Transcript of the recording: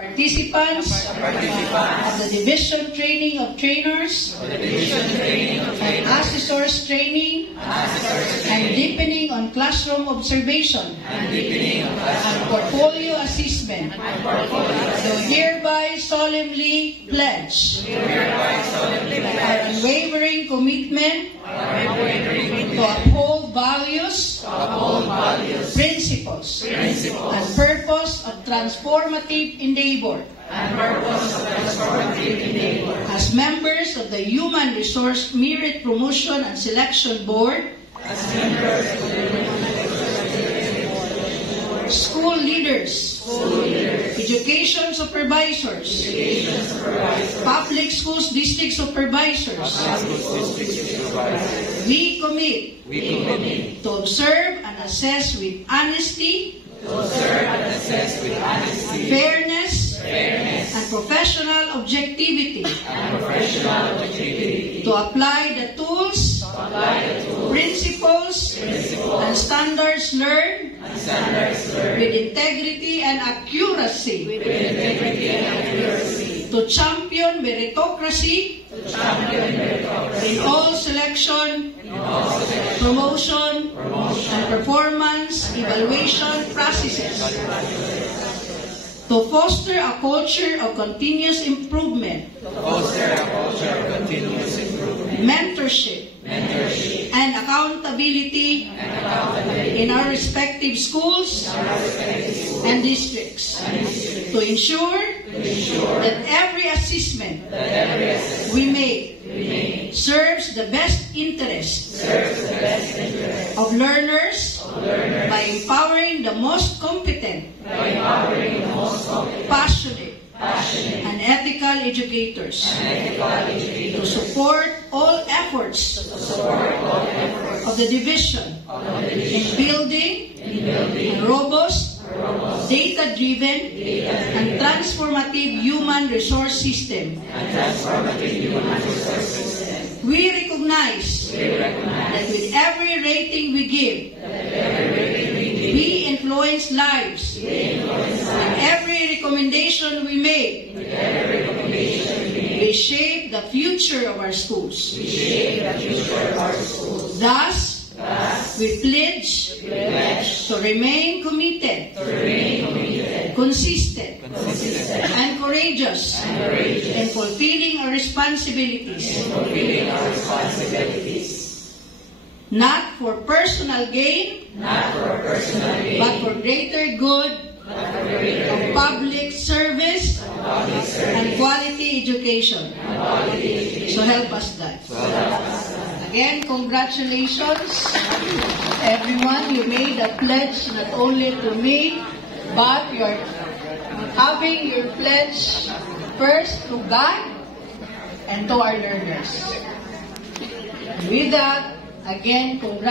Participants of the Division Training of Trainers and Assessors Training and Deepening on Classroom Observation and Portfolio Assessment do hereby solemnly pledge our unwavering commitment to uphold values, principles, and purpose of transformative endeavor. As members of the Human Resource Merit Promotion and Selection Board, school leaders, education supervisors, public schools district supervisors, we commit to observe and assess with honesty, fairness, and professional objectivity, to apply the tools, principles, and standards learned with integrity and accuracy, to champion meritocracy in all selection, promotion, and performance evaluation processes, to foster a culture of continuous improvement, mentorship, and accountability in our respective schools and districts, to ensure that every assessment we make serves the best interest of learners by empowering the most competent, passionate, and ethical educators to support all efforts of the division in building a robust, data-driven, and transformative human resource system. We recognize that with every rating we give, we influence lives, and every recommendation we make, we shape the future of our schools. Thus, we pledge to remain committed, consistent, and courageous in fulfilling our responsibilities, not for personal gain, but for greater good of public service and quality education. So help us God. Again, congratulations, everyone. You made a pledge not only to me, but you're having your pledge first to God and to our learners. With that, again, congratulations.